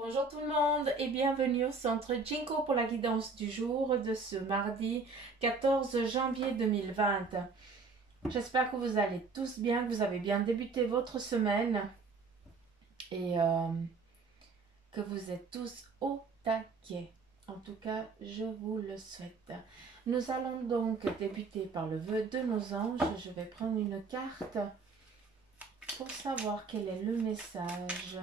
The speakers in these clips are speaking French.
Bonjour tout le monde et bienvenue au centre Jinko pour la guidance du jour de ce mardi 14 janvier 2020. J'espère que vous allez tous bien, que vous avez bien débuté votre semaine et que vous êtes tous au taquet. En tout cas, je vous le souhaite. Nous allons donc débuter par le vœu de nos anges. Je vais prendre une carte pour savoir quel est le message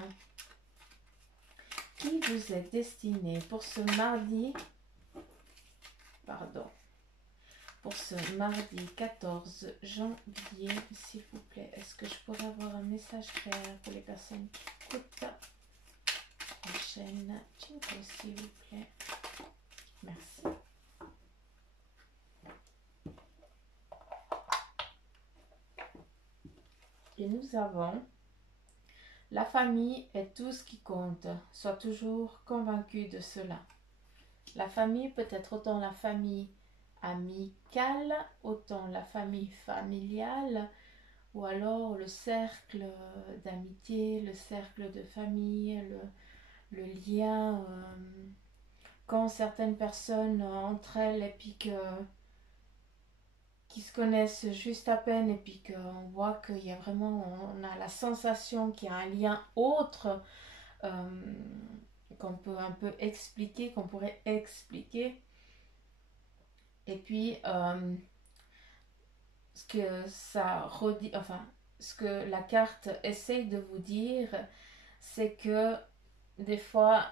qui vous est destiné pour ce mardi, pour ce mardi 14 janvier, s'il vous plaît. Est-ce que je pourrais avoir un message clair pour les personnes qui écoutent la chaîne Jinko, s'il vous plaît? Merci. Et nous avons la famille est tout ce qui compte. Sois toujours convaincu de cela. La famille peut être autant la famille amicale, autant la famille familiale, ou alors le cercle d'amitié, le cercle de famille, le lien, quand certaines personnes entre elles et puis qui se connaissent juste à peine et puis qu'on voit qu'il y a vraiment, on a la sensation qu'il y a un lien autre qu'on peut un peu expliquer, qu'on pourrait expliquer. Et puis ce que ça redit, enfin ce que la carte essaye de vous dire, c'est que des fois,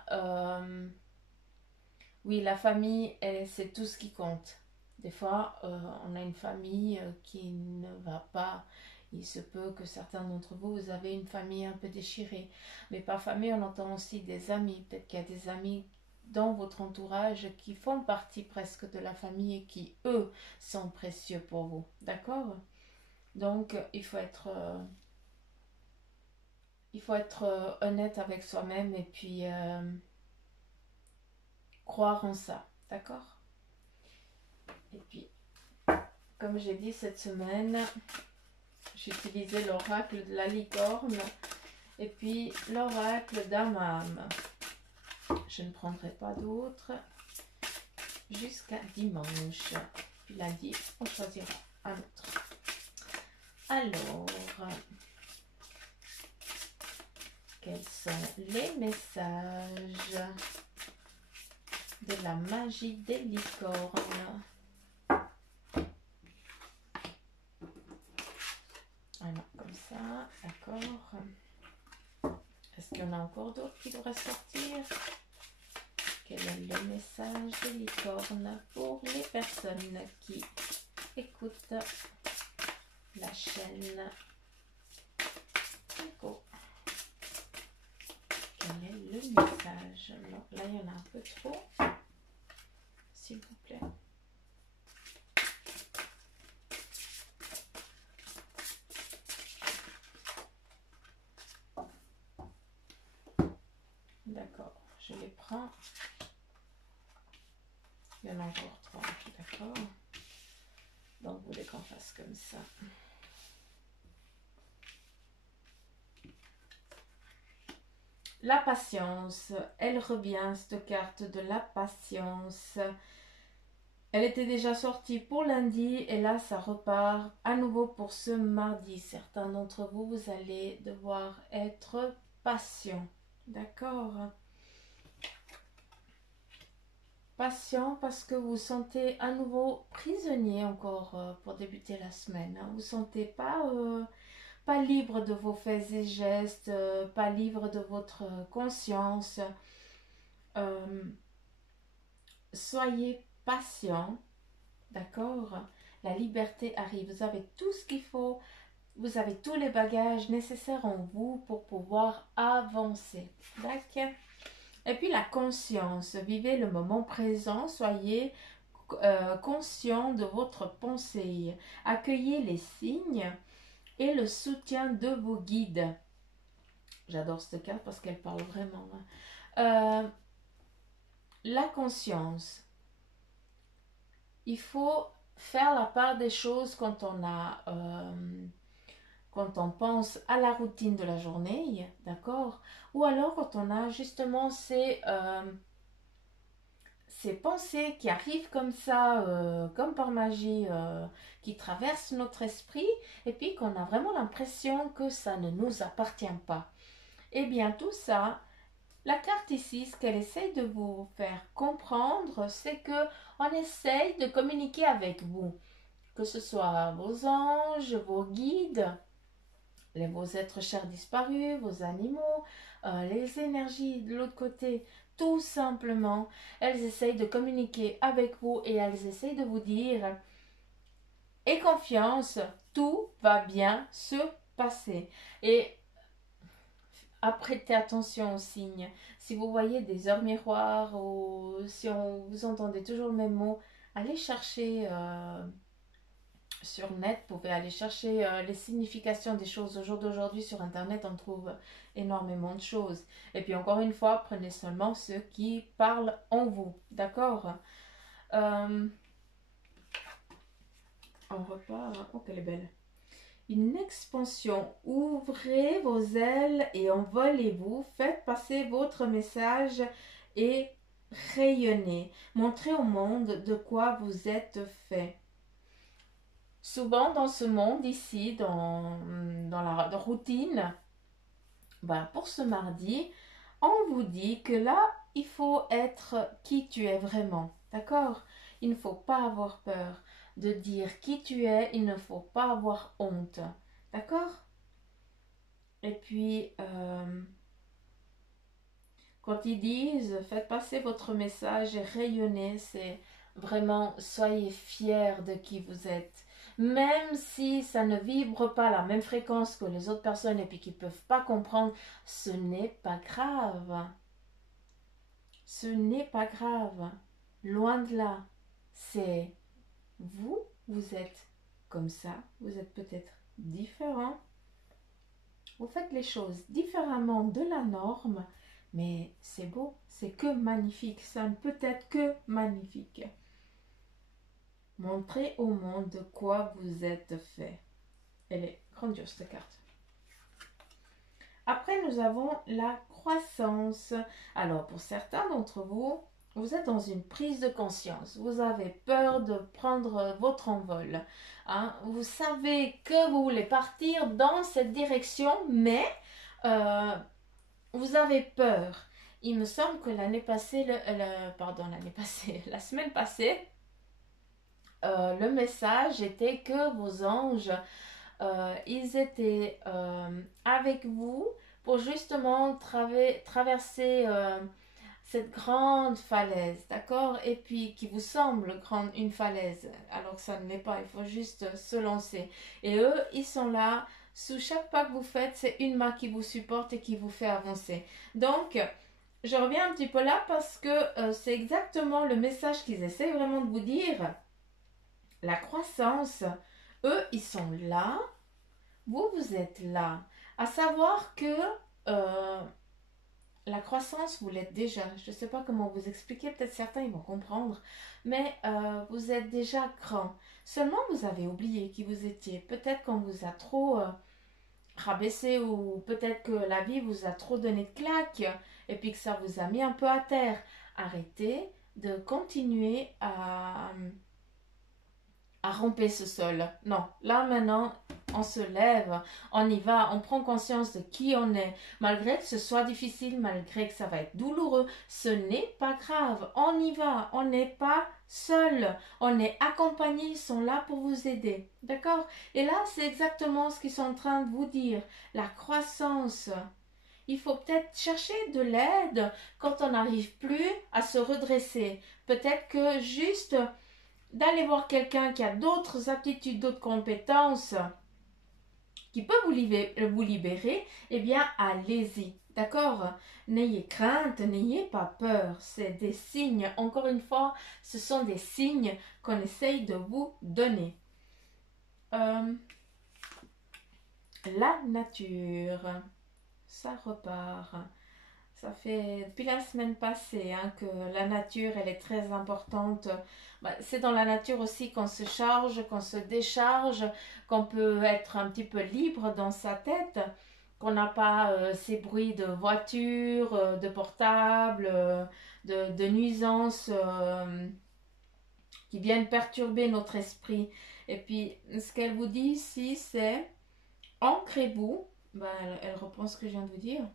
oui, la famille, c'est tout ce qui compte. Des fois, on a une famille qui ne va pas. Il se peut que certains d'entre vous, vous avez une famille un peu déchirée. Mais par famille, on entend aussi des amis. Peut-être qu'il y a des amis dans votre entourage qui font partie presque de la famille et qui, eux, sont précieux pour vous. D'accord? Donc, il faut être honnête avec soi-même et puis croire en ça. D'accord? Et puis, comme j'ai dit cette semaine, j'ai utilisé l'oracle de la licorne et puis l'oracle d'Amam. Je ne prendrai pas d'autres jusqu'à dimanche. Puis lundi, on choisira un autre. Alors, quels sont les messages de la magie des licornes? Alors, comme ça, d'accord. Est-ce qu'il y en a encore d'autres qui devraient sortir? Quel est le message des licornes pour les personnes qui écoutent la chaîne Jinko? Quel est le message? Non, là il y en a un peu trop. S'il vous plaît. D'accord, je les prends. Il y en a encore trois, d'accord. Donc vous voulez qu'on fasse comme ça. La patience, elle revient, cette carte de la patience. Elle était déjà sortie pour lundi et là ça repart à nouveau pour ce mardi. Certains d'entre vous, vous allez devoir être patient, d'accord? Patient parce que vous vous sentez à nouveau prisonnier encore pour débuter la semaine. Vous ne vous sentez pas libre de vos faits et gestes, pas libre de votre conscience. Soyez patient, d'accord? La liberté arrive. Vous avez tout ce qu'il faut. Vous avez tous les bagages nécessaires en vous pour pouvoir avancer. D'accord? Et puis la conscience. Vivez le moment présent. Soyez conscient de votre pensée. Accueillez les signes et le soutien de vos guides. J'adore cette carte parce qu'elle parle vraiment. La conscience. Il faut faire la part des choses quand on a quand on pense à la routine de la journée, d'accord? Ou alors quand on a justement ces pensées qui arrivent comme ça, comme par magie, qui traversent notre esprit, et puis qu'on a vraiment l'impression que ça ne nous appartient pas. Eh bien, tout ça, la carte ici, ce qu'elle essaye de vous faire comprendre, c'est que on essaye de communiquer avec vous, que ce soit vos anges, vos guides, vos êtres chers disparus, vos animaux, les énergies de l'autre côté, tout simplement, elles essayent de communiquer avec vous et elles essayent de vous dire aie confiance, tout va bien se passer. Et prêtez attention aux signes. Si vous voyez des heures miroirs ou si vous entendez toujours le même mot, allez chercher sur net, vous pouvez aller chercher les significations des choses. Au jour d'aujourd'hui, sur Internet, on trouve énormément de choses. Et puis encore une fois, prenez seulement ceux qui parlent en vous. D'accord. On repart. Oh, qu'elle est belle. Une expansion. Ouvrez vos ailes et envolez-vous. Faites passer votre message et rayonnez. Montrez au monde de quoi vous êtes fait. Souvent dans ce monde ici, dans la routine, pour ce mardi, on vous dit que là, il faut être qui tu es vraiment. D'accord? Il ne faut pas avoir peur de dire qui tu es. Il ne faut pas avoir honte. D'accord? Et puis, quand ils disent faites passer votre message et rayonnez, c'est vraiment soyez fiers de qui vous êtes. Même si ça ne vibre pas à la même fréquence que les autres personnes et puis qu'ils ne peuvent pas comprendre, ce n'est pas grave. Ce n'est pas grave. Loin de là. C'est vous, vous êtes comme ça. Vous êtes peut-être différent. Vous faites les choses différemment de la norme, mais c'est beau, c'est que magnifique, ça ne peut être que magnifique. Montrez au monde de quoi vous êtes fait. Elle est grandiose cette carte. Après, nous avons la croissance. Alors, pour certains d'entre vous, vous êtes dans une prise de conscience. Vous avez peur de prendre votre envol. Hein? Vous savez que vous voulez partir dans cette direction, mais vous avez peur. Il me semble que l'année passée, la semaine passée, le message était que vos anges, ils étaient avec vous pour justement traverser cette grande falaise, d'accord? Et puis qui vous semble une falaise, alors que ça ne l'est pas, il faut juste se lancer. Et eux, ils sont là, sous chaque pas que vous faites, c'est une main qui vous supporte et qui vous fait avancer. Donc, je reviens un petit peu là parce que c'est exactement le message qu'ils essaient vraiment de vous dire. La croissance, eux, ils sont là, vous êtes là. À savoir que la croissance, vous l'êtes déjà. Je ne sais pas comment vous expliquer, peut-être certains ils vont comprendre, mais vous êtes déjà grand. Seulement, vous avez oublié qui vous étiez. Peut-être qu'on vous a trop rabaissé ou peut-être que la vie vous a trop donné de claques et puis que ça vous a mis un peu à terre. Arrêtez de continuer à ramper ce sol. Non, là maintenant, on se lève, on y va, on prend conscience de qui on est. Malgré que ce soit difficile, malgré que ça va être douloureux, ce n'est pas grave. On y va, on n'est pas seul. On est accompagné, ils sont là pour vous aider. D'accord? Et là, c'est exactement ce qu'ils sont en train de vous dire. La croissance. Il faut peut-être chercher de l'aide quand on n'arrive plus à se redresser. Peut-être que juste d'aller voir quelqu'un qui a d'autres aptitudes, d'autres compétences, qui peut vous libérer, eh bien, allez-y. D'accord? N'ayez crainte, n'ayez pas peur. C'est des signes. Encore une fois, ce sont des signes qu'on essaye de vous donner. La nature. Ça repart. Ça fait depuis la semaine passée hein, que la nature, elle est très importante. Bah, c'est dans la nature aussi qu'on se charge, qu'on se décharge, qu'on peut être un petit peu libre dans sa tête, qu'on n'a pas ces bruits de voiture, de portable, de nuisances qui viennent perturber notre esprit. Et puis, ce qu'elle vous dit ici, c'est ancrez-vous. Ben, elle reprend ce que je viens de vous dire.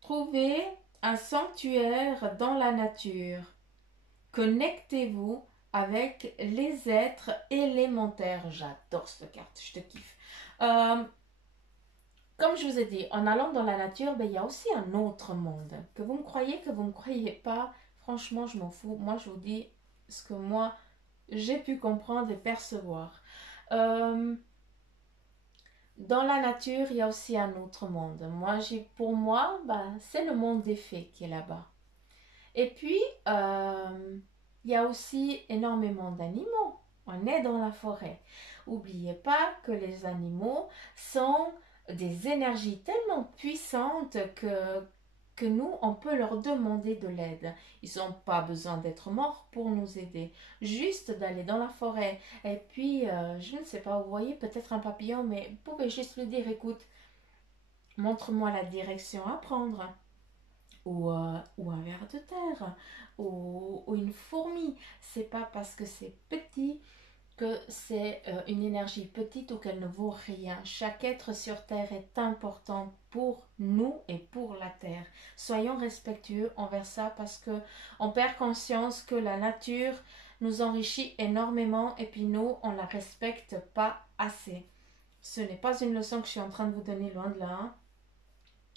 Trouvez un sanctuaire dans la nature. Connectez-vous avec les êtres élémentaires. J'adore cette carte, je te kiffe. Comme je vous ai dit, en allant dans la nature, ben, il y a aussi un autre monde. Que vous me croyez, que vous ne me croyez pas, franchement, je m'en fous. Moi, je vous dis ce que moi, j'ai pu comprendre et percevoir. Dans la nature, il y a aussi un autre monde. Pour moi, ben, c'est le monde des fées qui est là-bas. Et puis, il y a aussi énormément d'animaux. On est dans la forêt. N'oubliez pas que les animaux sont des énergies tellement puissantes que nous, on peut leur demander de l'aide. Ils n'ont pas besoin d'être morts pour nous aider. Juste d'aller dans la forêt. Et puis, je ne sais pas, vous voyez peut-être un papillon, mais vous pouvez juste lui dire, écoute, montre-moi la direction à prendre. Ou un ver de terre, ou une fourmi. C'est pas parce que c'est petit que c'est une énergie petite ou qu'elle ne vaut rien. Chaque être sur Terre est important pour nous et pour la Terre. Soyons respectueux envers ça parce que on perd conscience que la nature nous enrichit énormément et puis nous, on la respecte pas assez. Ce n'est pas une leçon que je suis en train de vous donner, loin de là, hein,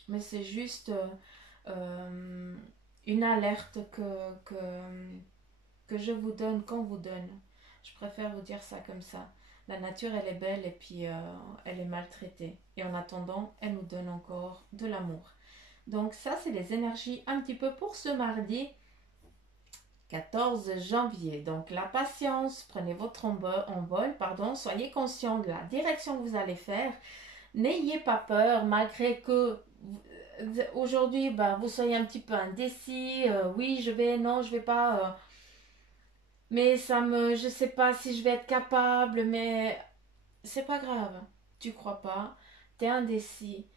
mais c'est juste une alerte que je vous donne, qu'on vous donne. Je préfère vous dire ça comme ça. La nature, elle est belle et puis elle est maltraitée. Et en attendant, elle nous donne encore de l'amour. Donc ça, c'est les énergies un petit peu pour ce mardi 14 janvier. Donc la patience, prenez votre envol, soyez conscient de la direction que vous allez faire. N'ayez pas peur, malgré que aujourd'hui, vous soyez un petit peu indécis. Oui, je vais, non, je vais pas. Mais je sais pas si je vais être capable, mais c'est pas grave. Tu crois pas, t'es indécis.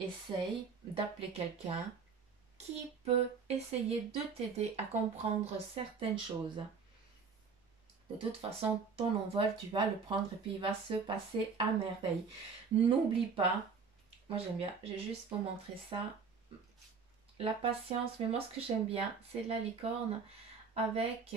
Essaye d'appeler quelqu'un qui peut essayer de t'aider à comprendre certaines choses. De toute façon, ton envol, tu vas le prendre et puis il va se passer à merveille. N'oublie pas, moi j'aime bien, je vais juste vous montrer ça. La patience, mais moi ce que j'aime bien, c'est la licorne avec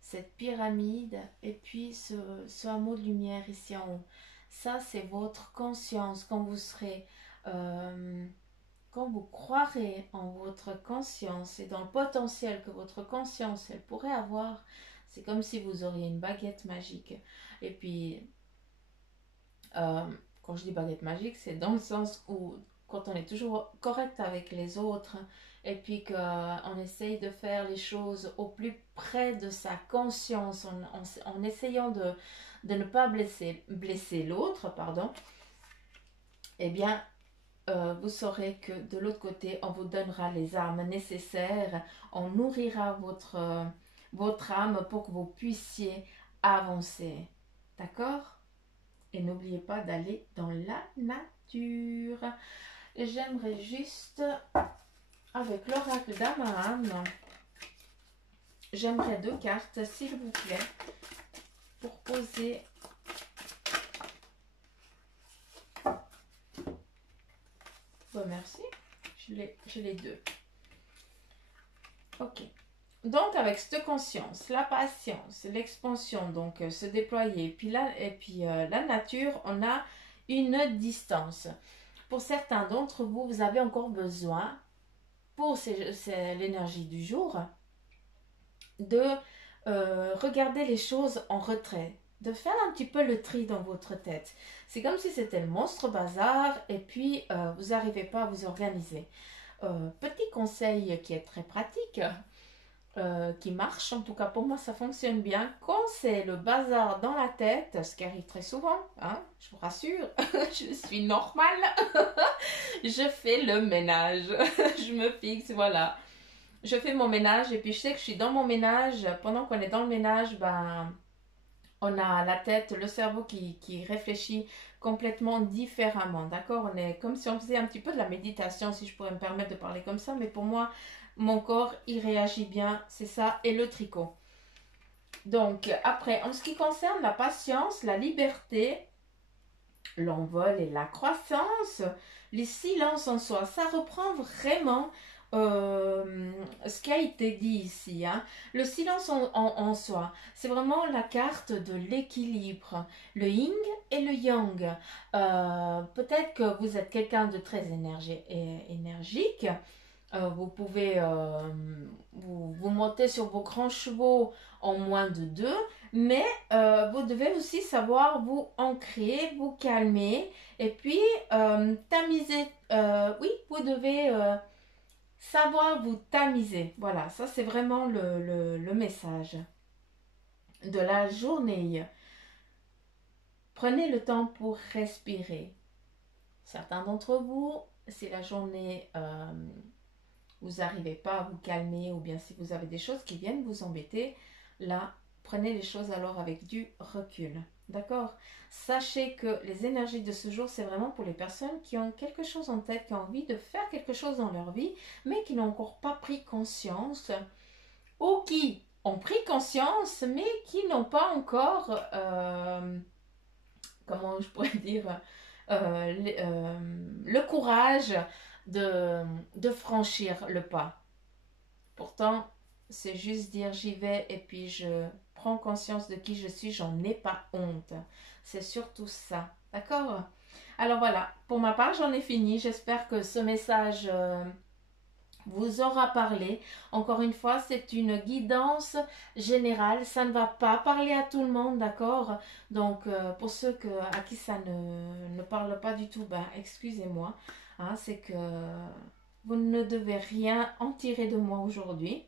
cette pyramide et puis ce hameau de lumière ici en haut. Ça, c'est votre conscience quand vous serez... quand vous croirez en votre conscience et dans le potentiel que votre conscience elle pourrait avoir, c'est comme si vous auriez une baguette magique. Et puis, quand je dis baguette magique, c'est dans le sens où quand on est toujours correct avec les autres et puis qu'on essaye de faire les choses au plus près de sa conscience en essayant de ne pas blesser l'autre, eh bien, vous saurez que de l'autre côté, on vous donnera les armes nécessaires, on nourrira votre âme pour que vous puissiez avancer. D'accord? Et n'oubliez pas d'aller dans la nature. J'aimerais juste, avec l'oracle d'Abraham, j'aimerais 2 cartes, s'il vous plaît, pour poser... merci, j'ai les 2. Ok. Donc, avec cette conscience, la patience, l'expansion, donc se déployer, puis la nature, on a une distance. Pour certains d'entre vous, vous avez encore besoin, pour l'énergie du jour, de regarder les choses en retrait, de faire un petit peu le tri dans votre tête. C'est comme si c'était le monstre bazar et puis vous n'arrivez pas à vous organiser. Petit conseil qui est très pratique, qui marche. En tout cas, pour moi, ça fonctionne bien. Quand c'est le bazar dans la tête, ce qui arrive très souvent, hein, je vous rassure, je suis normale, je fais le ménage. Je me fixe, voilà. Je fais mon ménage et puis je sais que je suis dans mon ménage. Pendant qu'on est dans le ménage, ben, on a la tête, le cerveau qui réfléchit complètement différemment, d'accord? On est comme si on faisait un petit peu de la méditation, si je pourrais me permettre de parler comme ça, mais pour moi, mon corps, il réagit bien, c'est ça, et le tricot. Donc, après, en ce qui concerne la patience, la liberté, l'envol et la croissance, les silences en soi, ça reprend vraiment ce qui a été dit ici. Hein. Le silence en soi, c'est vraiment la carte de l'équilibre, le yin et le yang. Peut-être que vous êtes quelqu'un de très énergique. Vous pouvez vous monter sur vos grands chevaux en moins de deux, mais vous devez aussi savoir vous ancrer, vous calmer et puis tamiser. Oui, vous devez savoir vous tamiser. Voilà, ça c'est vraiment le message de la journée. Prenez le temps pour respirer. Certains d'entre vous, si la journée vous n'arrivez pas à vous calmer ou bien si vous avez des choses qui viennent vous embêter, là, prenez les choses alors avec du recul. D'accord? Sachez que les énergies de ce jour, c'est vraiment pour les personnes qui ont quelque chose en tête, qui ont envie de faire quelque chose dans leur vie, mais qui n'ont encore pas pris conscience ou qui ont pris conscience, mais qui n'ont pas encore, comment je pourrais dire, le courage de franchir le pas. Pourtant, c'est juste dire j'y vais et puis je prends conscience de qui je suis, j'en ai pas honte. C'est surtout ça. D'accord? Alors voilà, pour ma part, j'en ai fini. J'espère que ce message vous aura parlé. Encore une fois, c'est une guidance générale. Ça ne va pas parler à tout le monde, d'accord? Donc, pour ceux à qui ça ne parle pas du tout, ben, excusez-moi. Hein, c'est que vous ne devez rien en tirer de moi aujourd'hui.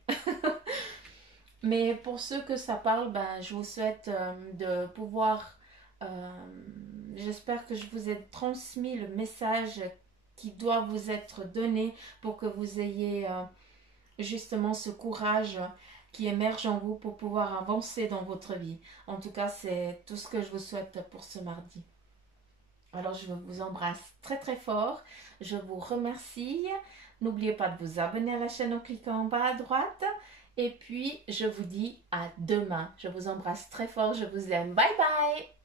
Mais pour ceux que ça parle, ben, je vous souhaite de pouvoir... j'espère que je vous ai transmis le message qui doit vous être donné pour que vous ayez justement ce courage qui émerge en vous pour pouvoir avancer dans votre vie. En tout cas, c'est tout ce que je vous souhaite pour ce mardi. Alors, je vous embrasse très très fort. Je vous remercie. N'oubliez pas de vous abonner à la chaîne en cliquant en bas à droite. Et puis, je vous dis à demain. Je vous embrasse très fort. Je vous aime. Bye bye.